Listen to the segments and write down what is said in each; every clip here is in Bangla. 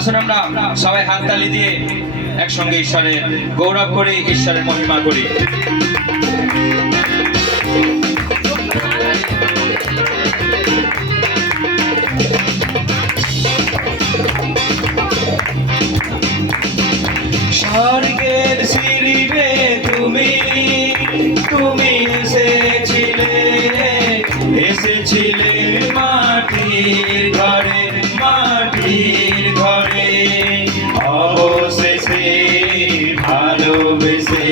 আসুন আমরা সবাই হাততালি দিয়ে একসঙ্গে ঈশ্বরের গৌরব করি, ঈশ্বরের মহিমা করি। স্বর্গের সিঁড়িতে তুমি তুমি এসেছিলে মাটির ঘরে, মাটির ঘরে। অবশেষে ভালোবেসে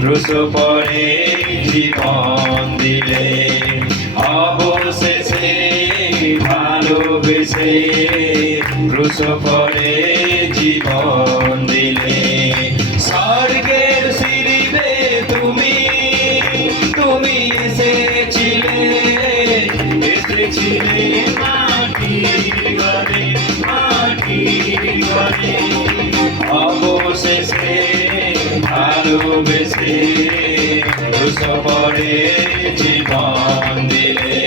ক্রুশ পরে জীবন দিলে, অবশেষে ভালোবেসে ক্রুশ পরে জীবন দিলে। স্বর্গের সিঁড়িতে তুমি তুমি এসেছিলে মাটির ঘরে, মাটির ঘরে। অবশেষে ভালোবেসে ক্রুশ পরে জীবন দিলে,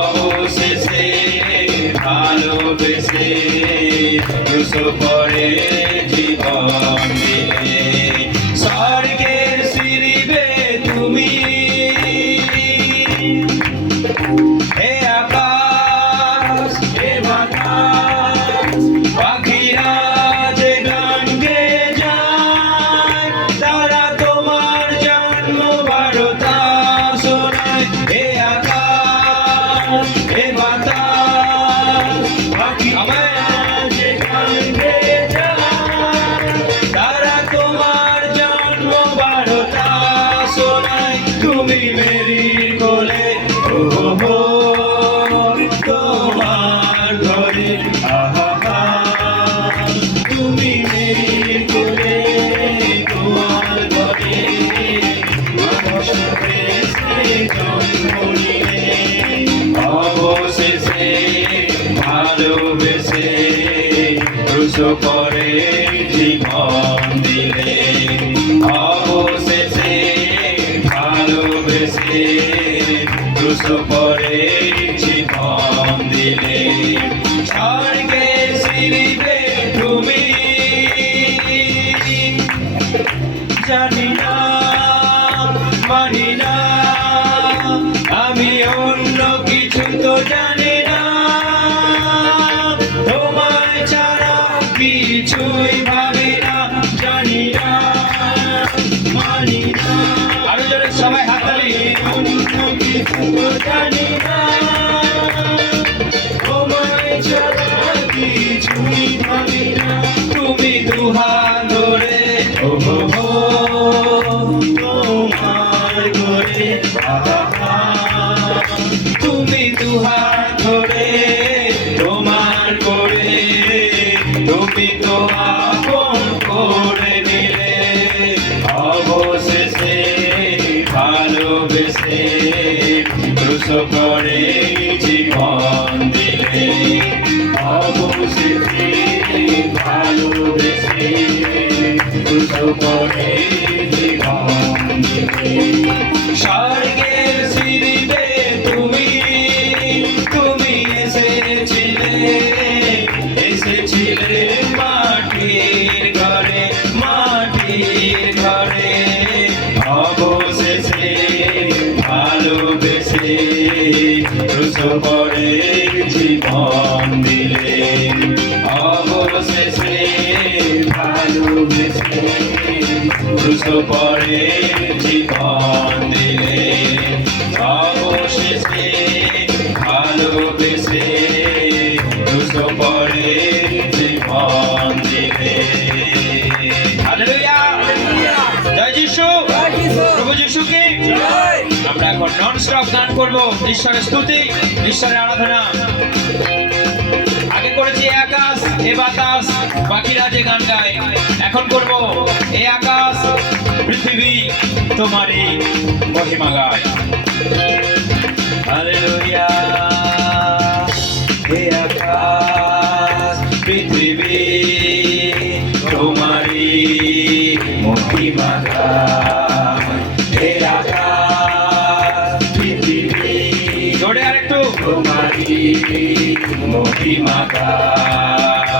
অবশেষে ভালোবেসে ক্রুশ পরে জীবন দিলে। স্বর্গের সিঁড়িতে তুমি হে আকাশ, হে বাতাস, পাখিরা যে গান গেয়ে যায়, তারা তোমার জন্ম বারতা শোনায়। হে আকাশ, হে বাতাস, পাখিরা যে গান গেয়ে যায়, তারা তোমার জন্ম বারতা শোনায়। তুমি মেরির কোলে, তোমার ঘরে, আহা, তুমি মেরির কোলে, তোমার ঘরে। মানুষ বেশে জন্ম নিলে, অবশেষে ভালোবেসে ক্রুশ পরে জীবন দিলে, অবশেষে ভালোবেসে ক্রুশ পরে জীবন দিলে। স্বর্গের সিঁড়িতে তুমি জানি না, মানি না, আমি অন্য কিছু তো জানি না, তোমায় ছাড়া কিছুই ভাবি না, জানি না, মানি না। আরো জোরে সবাই হাততালি। অন্য কিছু তো জানি না, তোমায় ছাড়া কিছুই ভাবি না। তুমি দুহাত ধরে, তোমার ঘরে, আহা, তুমি দুহাত ধরে তোমার করে, তুমি তো আপন করে নিলে, অবশেষে ভালোবেসে ক্রুশ করে জীবন দিলে, অবশেষে ভালোবেসে ক্রুশ করে জীবন দিলে। স্বর্গের সিঁড়িতে তুমি তুমি এসেছিলে মাটির ঘরে, মাটির ঘরে। অবশেষে ভালোবেসে ক্রুশ পরে জীবন দিলে, অবশেষে ভালোবেসে ক্রুশ পরে জীবন দিলে, অবশেষে ভালোবেসে ক্রুশ পরে জীবন দিলে। হালেলুয়া, জয় যিশু, প্রভু যিশুকে জয়। আমরা এখন নন স্টপ গান করব, ঈশ্বরের স্তুতি, ঈশ্বরের আরাধনা। আগে করেছি এ আকাশ, এ বাতাস, পাখিরা যে গান গায়। এখন করব এ আকাশ, পৃথিবী তোমারই মহিমা গায়। হালেলুয়া, হে আকাশ, পৃথিবী তোমারই মহিমা গায়। হে আকাশ, পৃথিবী, জোরে আরেকটু, তোমারই মহিমা গায়।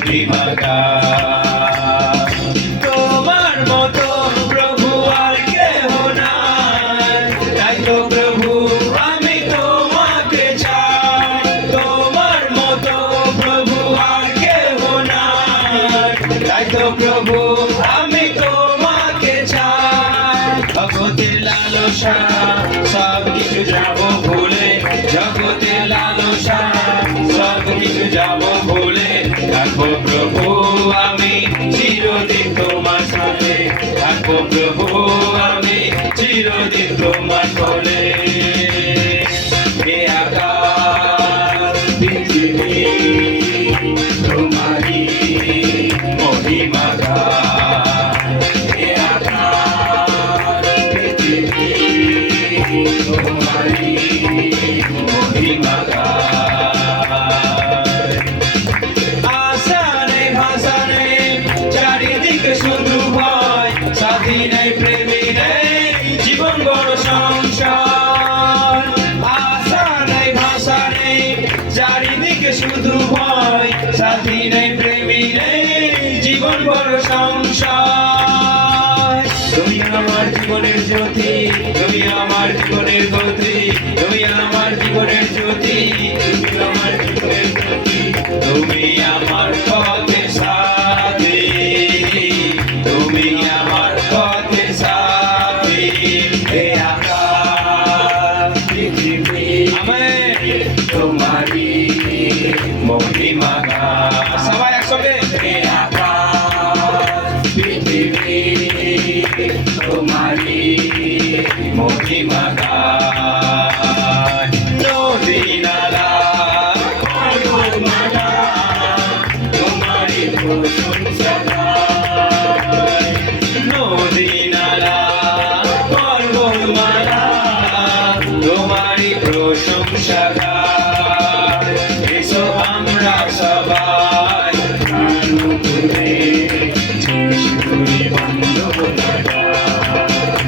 মহিমা গায়। তোমার মতো প্রভু আর কেহ নাই, তাই তো প্রভু আমি তোমাকে চাই। তোমার মতো প্রভু আর কেহ নাই, তাই তো প্রভু আমি তোমাকে চাই। জগতের লালসা সব কিছু যাব ভুলে, জগতের লালসা সব কিছু যাব ভুলে, থাকবো প্রভু আমি চিরদিন তোমার সাথে, থাকবো প্রভু আমি চিরদিন তোমার কোলে। এ আকাশ পৃথিবী তোমারই মহিমা গায়। এ আকাশ পৃথিবী তোমারই মহিমা গায়। আশা নেই ভাষা নেই চারিদিকে শুধু ভয়, সাথী নেই প্রেমী নেই জীবন বড় সংসার। আশা নেই ভাষা নেই চারিদিকে শুধু ভয়, সাথী নেই প্রেমী নেই জীবন বড় সংসার। তুমি আমার জীবনের জ্যোতি, তুমি আমার জীবনের গতি, তুমি আমার জীবনের জ্যোতি, তুমি আমার জীবনের গতি। তুমি আমার পথের সাথী, তুমি আমার পথের সাথী। হে আকাশ পৃথিবী তোমারই মহিমা গায়। সবাই একসঙ্গে। হে আকাশ পৃথিবী তোমারই মহিমা গায়। নদী নালা পর্বতমালা তোমারই প্রশংসা গায়। নদী নালা পর্বতমালা তোমারই প্রশংসা গায়। এসো আমরা সবাই প্রাণ খুলে যিশুরই বন্দনা গাই।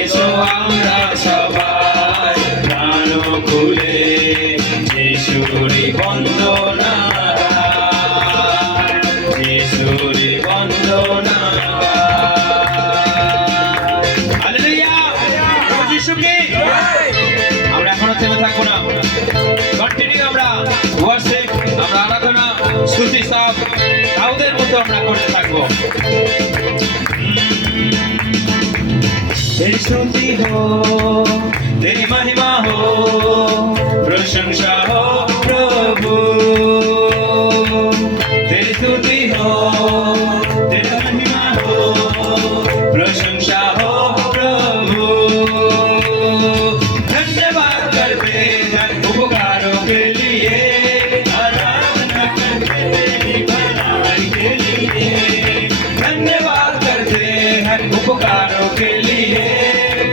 এসো আমরা সবাই প্রাণ খুলে যিশুরই বন্দনা গাই, যিশুরই বন্দনা গাই। হালেলুয়া! প্রভু যিশুকে আমরা এখনো থেমে থাকবো না, কন্টিনিউ আমরা ওয়ার্শিপ, আমরা আরাধনা স্তুতি সব দাউদের মতো আমরা করতে থাকবো। तेरी स्तुति हो, तेरी महिमा हो, प्रशंसा हो प्रभु। तेरी स्तुति हो, तेरी महिमा हो, प्रशंसा हो प्रभु। धन्यवाद करते हैं उपकारों के लिए, आराधना करते तेरी भलाई के लिए। धन्यवाद करते हैं उपकारों के लिए,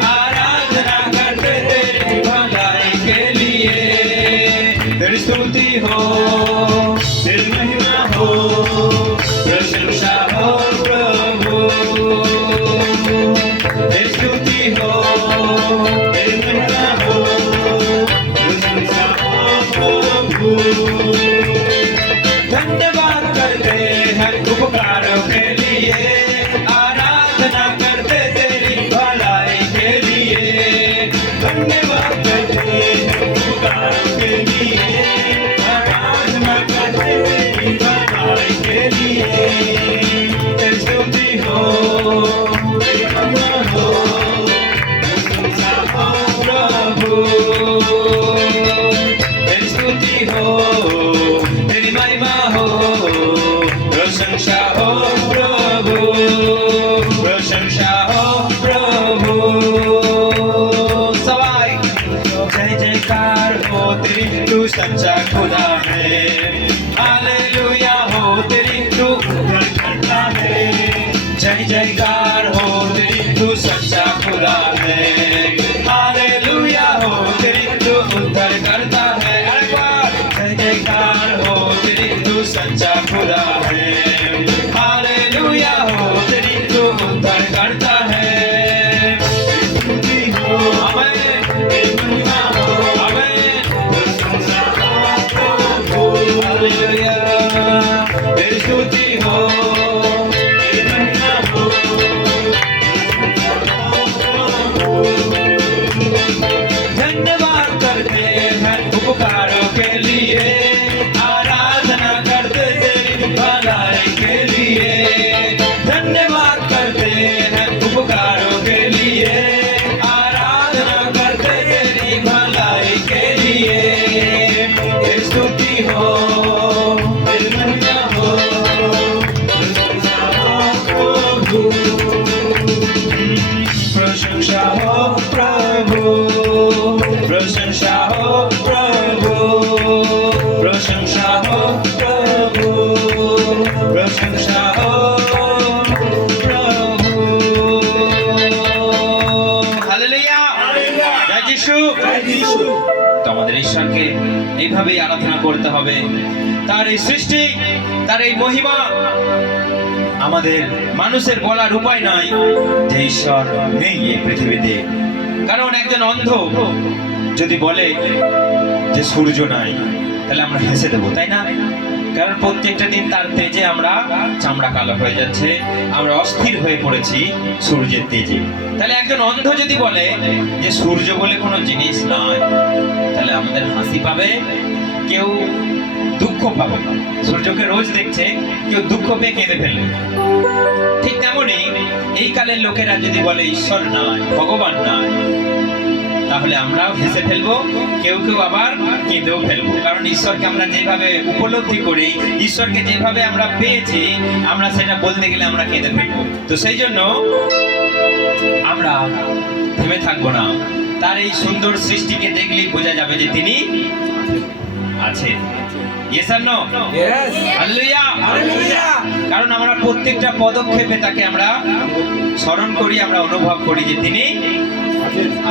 आराधना करते तेरी भलाई के लिए। तेरी स्तुति हो, तेरी महिमा हो, प्रशंसा हो प्रभु। तेरी स्तुति हो, तेरी महिमा हो, प्रशंसा हो प्रभु। धन्यवाद करते हैं उपकारों के लिए, आराधना करते तेरी भलाई के लिए। धन्यवाद करते हैं उपकारों के लिए, आराधना करते तेरी भलाई के लिए। तेरी स्तुति हो, तेरी महिमा हो, प्रशंसा हो प्रभु। तेरी स्तुति हो, तेरी महिमा हो, प्रशंसा हो प्रभु, प्रशंसा हो प्रभु। सवाई जय जयकार हो तेरी, तू सच्चा खुदा है। हालेलुया हो तेरी, तू उद्धार करता है। जय जयकार हो तेरी, तू सच्चा खुदा है। हालेलुया हो तेरी, तू उद्धार करता है। एक बार जय जयकार हो तेरी, तू सच्चा खुदा है। हालेलुया हो तेरी, तू उद्धार करता है। स्तुति हो, आमेन। तेरी महिमा हो, आमेन। प्रशंसा हो प्रभु। প্রশংসা হোক প্রভু, প্রশংসা হোক প্রভু, প্রশংসা হোক প্রভু। হালেলুয়া, জয় যিশু, জয় যিশু। তো আমাদের ঈশ্বরকে এইভাবেই আরাধনা করতে হবে। তার এই সৃষ্টি, তার এই মহিমা আমাদের মানুষের বলার উপায় নাই যে ঈশ্বর নেই এই পৃথিবীতে। কারণ একজন অন্ধ যদি বলে যে সূর্য নাই, তাহলে আমরা হেসে দেবো, তাই না? কারণ প্রত্যেকটা দিন তার তেজে আমরা চামড়া কালো হয়ে যাচ্ছে, আমরা অস্থির হয়ে পড়েছি সূর্যের তেজে। তাহলে একজন অন্ধ যদি বলে যে সূর্য বলে কোনো জিনিস নাই, তাহলে আমাদের হাসি পাবে, কেউ দুঃখ পাবে। সূর্যকে রোজ দেখছে, কেউ দুঃখ পেয়ে কেঁদে ফেলবে। ঠিক তেমনই এই কালের লোকেরা যদি বলে ঈশ্বর নাই, ভগবান নাই, তাহলে আমরাও হেসে ফেলবো, কেউ কেউ আবার কেঁদেও ফেলবো। কারণ ঈশ্বরকে আমরা যেভাবে উপলব্ধি করি, ঈশ্বরকে যেভাবে আমরা পেয়েছি, আমরা সেটা বলতে গেলে আমরা কেঁদে ফেলবো। তো সেই জন্য আমরা থেমে থাকবো না। তার এই সুন্দর সৃষ্টিকে দেখলেই বোঝা যাবে যে তিনি আছেন। Yes or no? Yes. Hallelujah. Hallelujah. কারণ আমরা প্রত্যেকটা পদক্ষেপে তাকে আমরা স্মরণ করি, আমরা অনুভব করি যে তিনি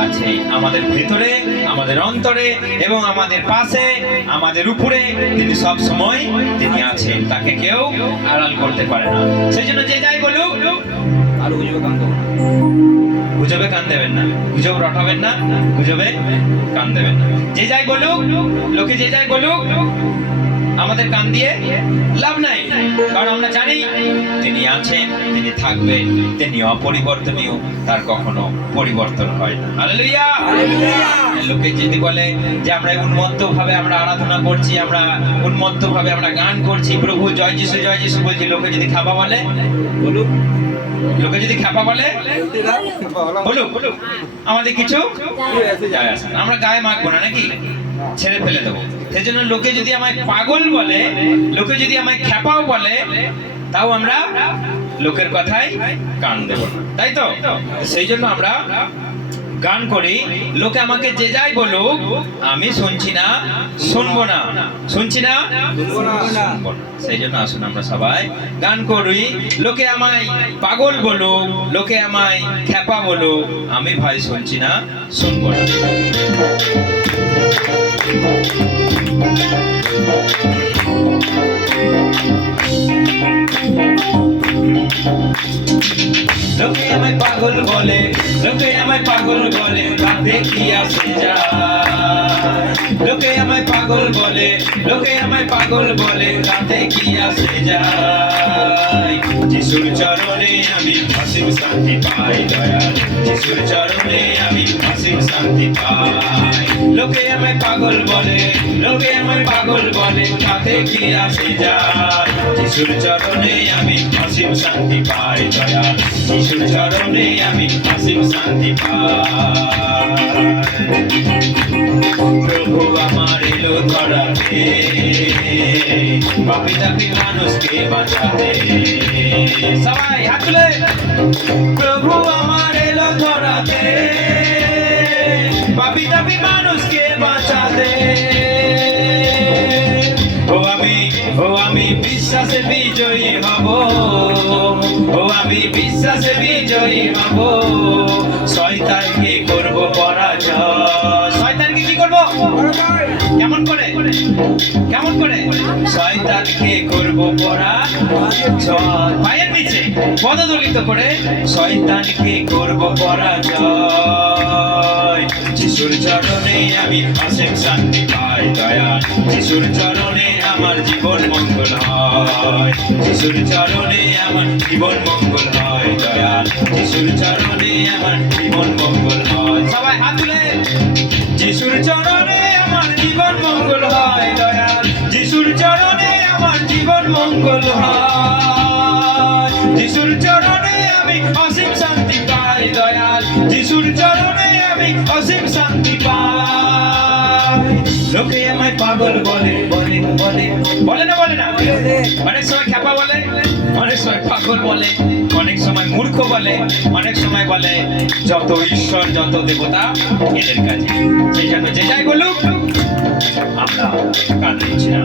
আছে আমাদের ভেতরে, আমাদের অন্তরে এবং আমাদের পাশে, আমাদের উপরে। তিনি সব সময় তিনি আছেন, তাকে কেউ আড়াল করতে পারে না। সেই জন্য যে যাই বলুক, আর গুজবে কান দেবো না, গুজবে কান দেবেন না, গুজব রটাবেন না, গুজবে কান দেবেন না। যে যাই বলুক, লোকে যে যাই বলুক, আমাদের কান দিয়ে লাভ নাই। কারণ আমরা জানি তিনি আছেন, তিনি থাকবেন, তিনি অপরিবর্তনীয়, তার কখনো পরিবর্তন হয় না। হালেলুয়া। লোকে যদি বলে যে আমরা উন্মত্ত ভাবে আমরা আরাধনা করছি, আমরা উন্মত্ত ভাবে আমরা গান করছি, প্রভু জয় যিশু জয় যিশু বলছি, লোকে যদি খাপা বলে বলুক, লোকে যদি খাপা বলে বলুক, আমাদের কিছু যায় আসে না। আমরা গায়ে মাখবো না, নাকি ছেড়ে ফেলে দেবো। সেজন্য লোকে যদি আমায় পাগল বলে, লোকে যদি আমায় খ্যাপাও বলে, তাও আমরা লোকের কথায় কান দেব না, তাই তো? সেই জন্য আমরা গান করি। লোকে আমাকে যে যাই বলুক, আমি শুনছি না, শুনবো না, শুনছি না, শুনবো না। সেই জন্য আসুন আমরা সবাই গান করি। লোকে আমায় পাগল বলুক, লোকে আমায় খ্যাপা বলুক, আমি ভাই শুনছি না, শুনবো না। লোকে আমায় পাগল বলে, লোকে আমায় পাগল বলে, তাতে কি আসে যায়? লোকে আমায় পাগল বলে, লোকে আমায় পাগল বলে, তাতে কি আসে যায়? যিশুর চরণে আমি অসীম শান্তি পাই, দয়াল যিশুর চরণে আমি অসীম শান্তি পাই। লোকে আমায় পাগল বলে, লোকে আমায় পাগল বলে, তাতে কি আসে যায়? যিশুর চরণে আমি অসীম শান্তি পাই, দয়াল যিশুর চরণে আমি অসীম শান্তি পাই। প্রভু আমার এলো ধরাতে, পাপী তাপী মানুষকে বাঁচাতে। সবাই হাত তুলে। প্রভু আমার এলো ধরাতে, পাপী তাপী মানুষকে বাঁচাতে। ও আমি বিশ্বাসে বিজয়ী হব, ও আমি বিশ্বাসে বিজয়ী হব। শয়তানকে করব পরাজয়। শয়তানকে কি করব? কেমন করে? কেমন করে? শয়তানকে করব পরাজয়। পায়ের নিচে পদদলিত করে শয়তানকে করব পরাজয়। যিশুর চরণে আমি অসীম শান্তি পাই, দয়াল যিশুর চরণে আমার জীবন মঙ্গল হয়। যিশুর চরণে আমার জীবন মঙ্গল হয়, দয়াল যিশুর চরণে আমার জীবন মঙ্গল হয়। সবাই হাত তুলে। যিশুর চরণে আমার জীবন মঙ্গল হয়, দয়াল যিশুর চরণে আমার জীবন মঙ্গল হয়। যিশুর চরণে আমি অসীম শান্তি পাই, দয়াল যিশুর চরণে আমি অসীম শান্তি পাই। লোকে আমায় পাগল বলে, বলে বলে বলে না, বলে না? অনেক সময় খ্যাপা বলে, অনেক সময় পাগল বলে, অনেক সময় মূর্খ বলে, অনেক সময় বলে যত ঈশ্বর যত দেবতা এদের কাছে। সেই জন্য যে যাই বলুক আমরা কান দিচ্ছি না।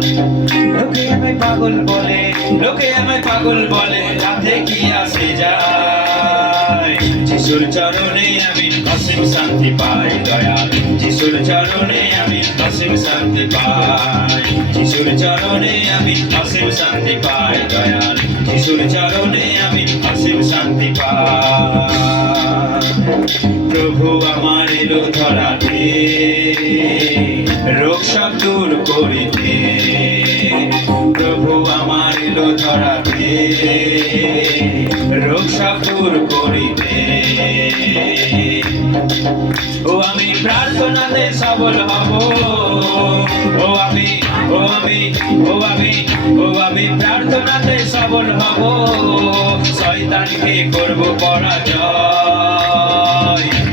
লোকে আমায় পাগল বলে, লোকে আমায় পাগল বলে, তাতে কি আসে যায়? যিশুর চরণে আমি অসীম শান্তি পাই দয়াল, যিশুর চরণে আমি অসীম শান্তি পাই, যিশুর চরণে আমি অসীম শান্তি পাই দয়াল, যিশুর চরণে আমি অসীম শান্তি পাই। প্রভু আমার এলো ধরাতে, রোগ সব দূর করিতে, প্রভু আমার এলো ধরাতে, রোগ সব দূর করিতে। ও আমি প্রার্থনাতে সফল হব, ও আমি ও আমি ও আমি ও আমি প্রার্থনাতে সফল হব, শয়তানকে করব পরাজয়।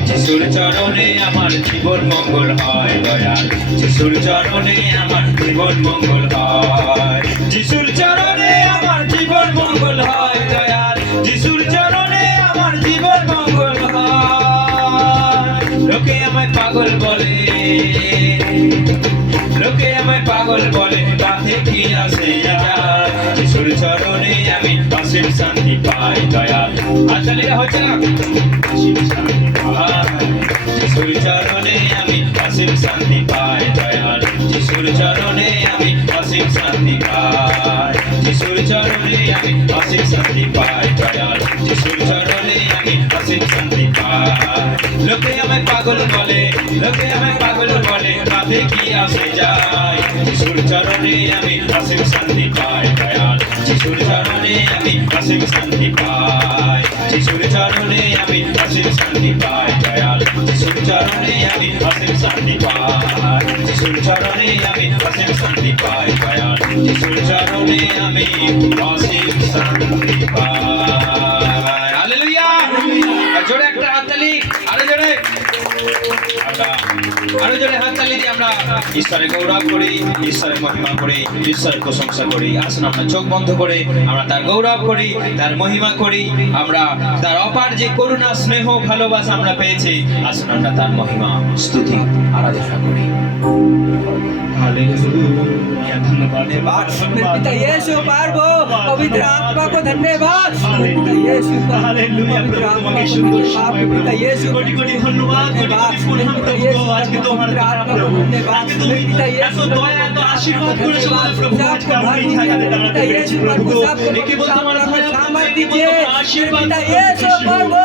যিশুর চরণে আমার জীবন মঙ্গল হয় দয়াল, যিশুর চরণে আমার জীবন মঙ্গল হয়, যিশুর চরণে আমার জীবন মঙ্গল হয় দয়াল, যিশুর চরণে আমার জীবন মঙ্গল হয়। লোকে আমায় পাগল বলে, লোকে আমায় পাগল বলে, তাতে কি আসে যায়? যিশুর চরণে আমি অসীম শান্তি পাই দয়াল। আচালিরা হচ্ছে না, অসীম শান্তি পাই, যিশুর চরণে আমি অসীম শান্তি পাই দয়াল, যিশুর চরণে আমি অসীম শান্তি পাই, যিশুর চরণে আমি অসীম শান্তি পাই দয়াল, যিশুর চরণে আমি অসীম শান্তি পাই। লোকে আমায় পাগল বলে, লোকে আমায় পাগল বলে, তাতে কি আসে যায়? যিশুর চরণে আমি অসীম শান্তি পাই দয়াল, যিশুর চরণে আমি অসীম শান্তি পাই, যিশুর চরণে আমি অসীম শান্তি পাই দয়াল, যিশুর চরণে আমি অসীম শান্তি পাই, যিশুর চরণে আমি অসীম শান্তি পাই দয়াল, যিশুর চরণে আমি অসীম শান্তি পাই। হালেলুয়া! আর জোরে একটা হাততালি, আরো জোরে, আরো জোরে হাততালি দিয়ে আমরা ঈশ্বরের গৌরব করি, ঈশ্বরের মহিমা করি, ঈশ্বরের প্রশংসা করি। আসুন আমরা চোখ বন্ধ করে আমরা তার গৌরব করি, তার মহিমা করি, আমরা তার অপার যে করুণা স্নেহ ভালোবাসা আমরা পেয়েছি, আসুন আমরা তার মহিমা স্তুতি আরাধনা করি। हालेलुया, धन्यवाद पिता यीशु प्रभु पवित्र आत्मा को धन्यवाद, पिता यीशु हालेलुया। पवित्र प्रभु आत्मा তোমাকে को সুন্দর धन्यवाद, সময় पिता यीशु কোটি কোটি ধন্যবাদ, কোটি কোটি প্রণাম প্রভু। আজকে তোমার দ্বারা প্রভু, আজকে তুমি এত দয়া এত আশীর্বাদ করেছো প্রভু। আজকে আমরা এই জায়গাতে দাঁড়াতে পেরেছি প্রভু, একে বল তোমার দয়া सामर्थ दीजिए, पिता यीशु प्रभु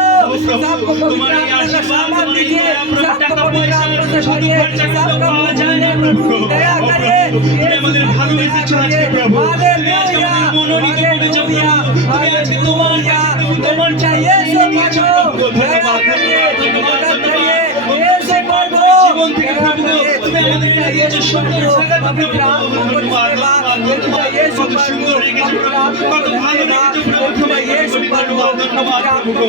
सबको তোমার पवित्र এই आत्मा का আশীর্বাদ, सामर्थ তোমার এই दीजिए, দয়া প্রভু, सबको টাকা पवित्र পয়সা आत्मा से শুধু भरिए, খরচা করতে सबको পাওয়া যায় না प्रभु প্রভু। दया करिए, তুমি আমাদের ভালোবেসেছো আজকে প্রভু, তুমি আজকে আমাদের মনোনীত করেছো প্রভু, তুমি আজকে তোমার কাছে প্রভু, তোমার यीशु নিয়েছো प्रभु প্রভু। दया करिए, मदद करिए, यीशु प्रभु জীবন থেকে প্রভু তুমি আমাদের দিয়েছো সুন্দর জায়গা প্রভু। ধন্যবাদ, ধন্যবাদ, ধন্যবাদ। কত সুন্দর রেখেছো প্রভু, কত ভালো রেখেছো প্রভু। ধন্যবাদ, ধন্যবাদ প্রভু।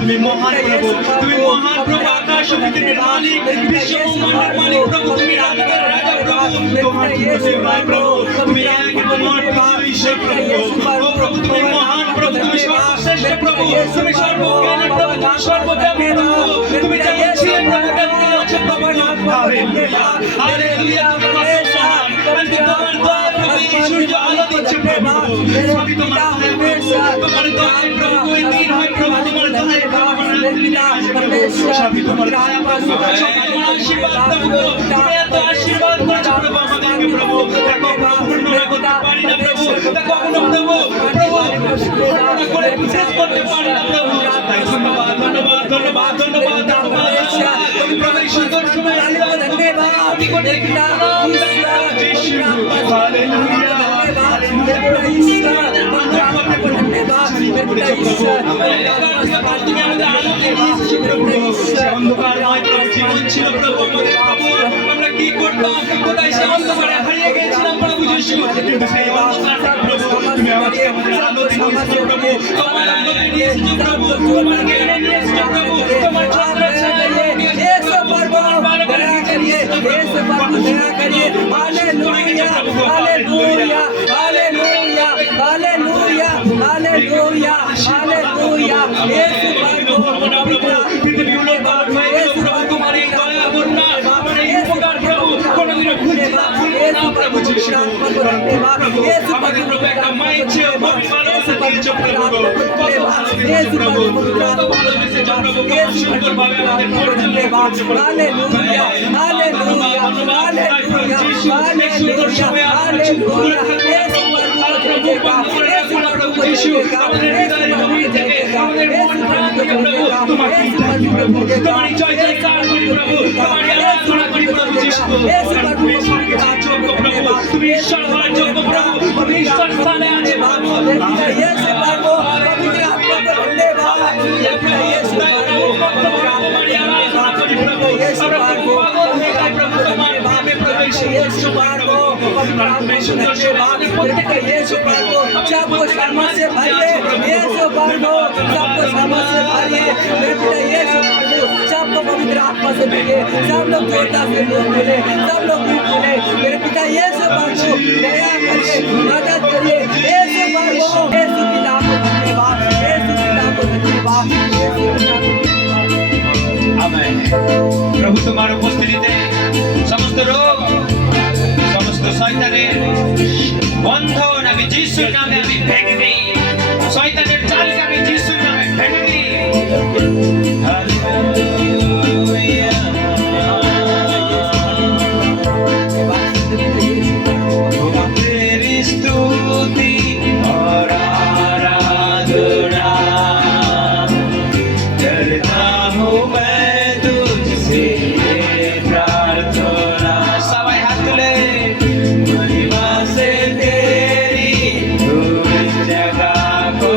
তুমি মহান প্রভু, তুমি মহান প্রভু। আকাশ ও পৃথিবীর মালিক, বিশ্ব ব্রহ্মাণ্ডের মালিক প্রভু। তুমি রাজাদের রাজা প্রভু। তোমার জয় প্রভু, তুমি এক মহান প্রভু, ঈশ্বর প্রভু। ও প্রভু তুমি মহান প্রভু, তুমি সর্বশ্রেষ্ঠ প্রভু, তুমি সর্বজ্ঞানী প্রভু, তুমি সর্বব্যাপী প্রভু। তুমি যেমন ছিলে প্রভু তেমনি আছো প্রভু। Hallelujah, hallelujah. তোমার মহান, আজকে তোমার দয়া প্রভু, এই সূর্য আলো দিচ্ছে প্রভু। সবই তোমার দয়া প্রভু, তোমার দয়া প্রভু। এই দিন হয় প্রভু, তোমার দয়া প্রভু। সবই তোমার দয়া প্রভু, সবই তোমার আশীর্বাদ প্রভু। তুমি এত আশীর্বাদ করেছো প্রভু আমাদেরকে প্রভু, তা কখনো বর্ণনা করতে পারি না প্রভু, তা কখনো প্রভু বর্ণনা করে শেষ করতে পারি না প্রভু। তাই ধন্যবাদ, ধন্যবাদ, ধন্যবাদ, ধন্যবাদ, ধন্যবাদ। তুমি প্রভু এই সুন্দর সময় কোটি কোটি প্রণাম যিশু। হালেলুয়া, তুমি আমাদের আলোকে নিয়ে এসেছো প্রভু। সে অন্ধকারময় প্রভু জীবন ছিল প্রভু আমাদের প্রভু। আমরা কি করতাম, কোথায় সে অন্ধকারে হারিয়ে গেছিলাম প্রভু যিশু। কিন্তু সেই অন্ধকার প্রভু তুমি আমাদের আলোতে নিয়ে এসেছো প্রভু। তোমার আলোতে নিয়ে এসেছো প্রভু, তোমার জ্ঞানে নিয়ে এসেছো প্রভু, তোমার চন্দ্রের ছায়া নিয়ে এসেছো প্রভু, তোমার বারবার নিয়ে এসেছো প্রভু। Hallelujah hallelujah hallelujah hallelujah hallelujah hallelujah Yishu प्रभु पवित्र পৃথিবী উলটপালট হয়ে গেল প্রভু তোমার এই দয়া করুণা আমার এই উপকার প্রভু কোনোদিনও ভুলতে পারবো না প্রভু যিশু আমাদের প্রভু একটা মায়ের চেয়ে গভীর ভালোবাসা দিয়েছো প্রভু কত ভালোবেসেছো প্রভু কত ভালোবেসেছো প্রভু কত সুন্দর ভাবে আমাদের পরিচালনা করছো প্রভু हालेलुया हालेलुया हालेलुया এই সুন্দর সময় আমাদের চুপ করে থাকবো আর প্রভু বন্ধ করে রাখবো না প্রভু যিশু আমাদের হৃদয়ের গভীর থেকে আমাদের মন প্রাণ থেকে প্রভু তোমার তোমারই জয় জয়কার করি প্রভু তোমারই আরাধনা করি প্রভু যিশু তুমি ঈশ্বরের যোগ্য প্রভু তুমি ঈশ্বর হওয়ার যোগ্য প্রভু তুমি ঈশ্বর স্থানে আছে প্রভু यीशु प्रभु पवित्र आत्मा को धन्यवाद यीशु प्रभु তোমারই আরাধনা করি প্রভু আমরা প্রভু পাগল হয়ে যাই প্রভু তোমার নামে প্রবেশ यीशु प्रभु पवित्र आत्मा को धन्यवाद यीशु प्रभु सबको सामर्थ से भरिए यीशु प्रभु सबको सामर्थ से भरिए मेरे पिता यीशु प्रभु सबको पवित्र आत्मा से भरिए सब लोग जोरदार से बोले सब लोग बोले मेरे पिता यीशु प्रभु दया करिए मदद करिए यीशु प्रभु यीशु पिता को धन्यवाद यीशु पिता को धन्यवाद यीशु पिता को আমেন প্রভু তোমার উপস্থিতিতে সমস্ত রোগ সমস্ত শয়তানের বন্ধন আমি যিশুর নামে আমি ভেঙে দিই শয়তানের জালকে আমি যিশুর নামে ভেঙে দিই হালেলুয়া तेरी स्तुति और आराधना करता हूँ मैं तुझसे प्रार्थना सबाई हाथ तुले महिमा से तेरी उस जगह को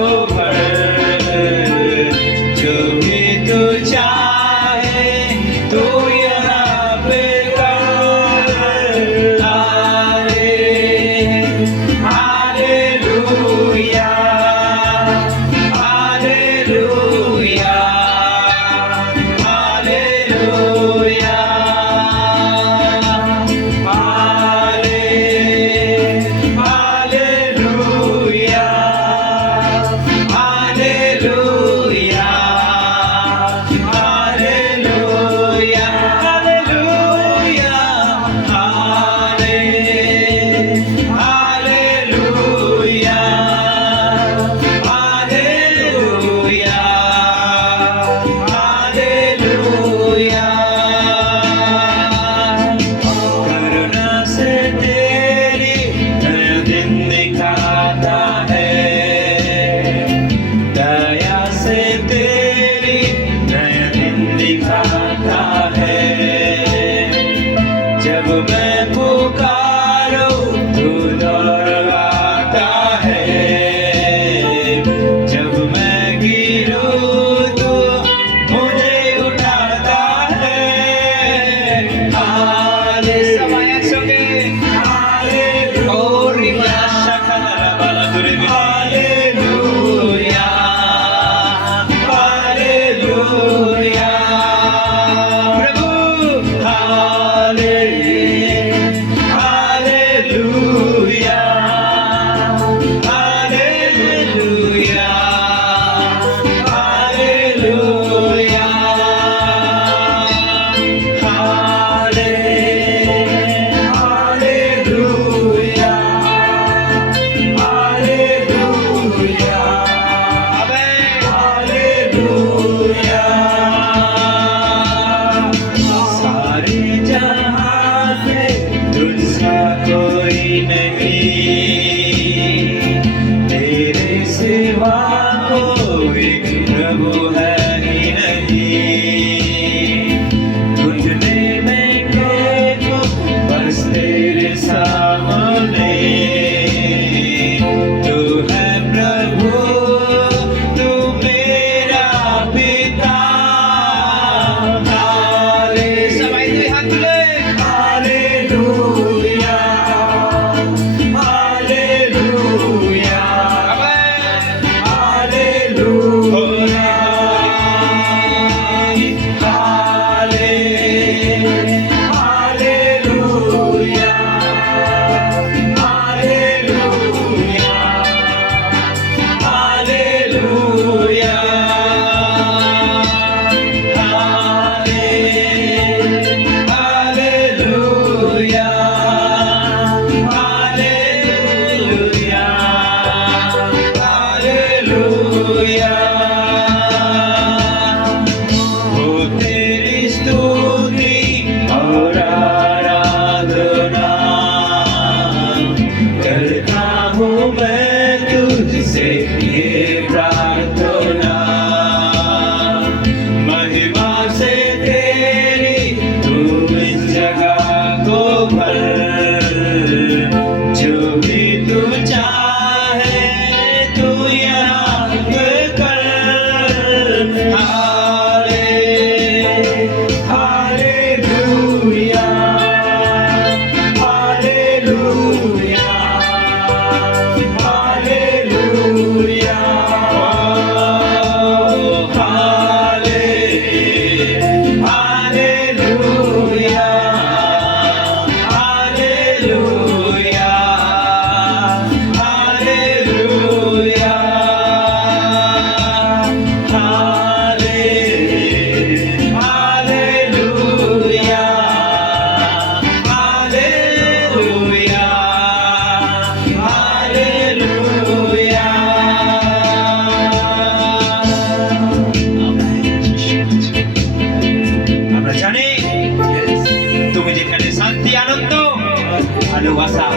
ভালোবাসা,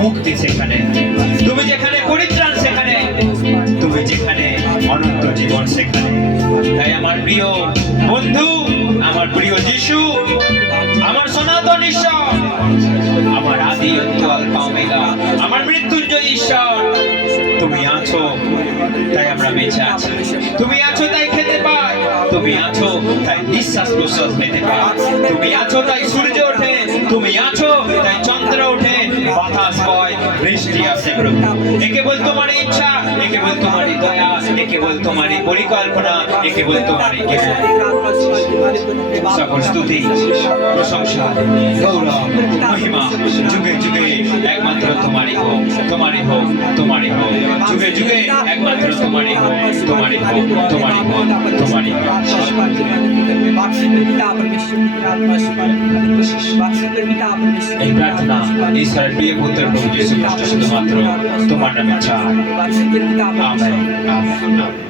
মুক্তি সেখানে। তুমি যেখানে পরিত্রাণ সেখানে, তুমি যেখানে অনন্ত জীবন সেখানে। তাই আমার প্রিয় বন্ধু, আমার প্রিয় যিশু, আমার সনাতন ঈশ্বর, আমার আদি অন্ত আলফা ওমেগা, আমার মৃত্যুঞ্জয় ঈশ্বর, তুমি আছো তাই আমরা বেঁচে আছি। তুমি আছো তাই খেতে পাই, তুমি আছো তাই নিঃশ্বাস প্রশ্বাস নিতে পাই, তুমি আছো তাই সূর্য ওঠে, তুমি আছো তাই চন্দ্র ওঠে, বাতাস বয়, বৃষ্টি আসে প্রভু। এ কেবল তোমার ইচ্ছা, এ কেবল তোমার দয়া, এ কেবল তোমার পরিকল্পনা, এ কেবল তোমার সকল স্তুতি, প্রশংসা, গৌরব, মহিমা যুগে যুগে একমাত্র তোমারই হোক, তোমারই হোক, তোমারই হোক, যুগে যুগে একমাত্র তোমারই হোক, তোমারই হোক, তোমারই হোক, তোমারই হোক। এই প্রার্থনা ঈশ্বরের প্রিয় পুত্র প্রভু যীশু খ্রিস্ট শুধুমাত্র তোমার নামে চাই। Amen, amen, amen.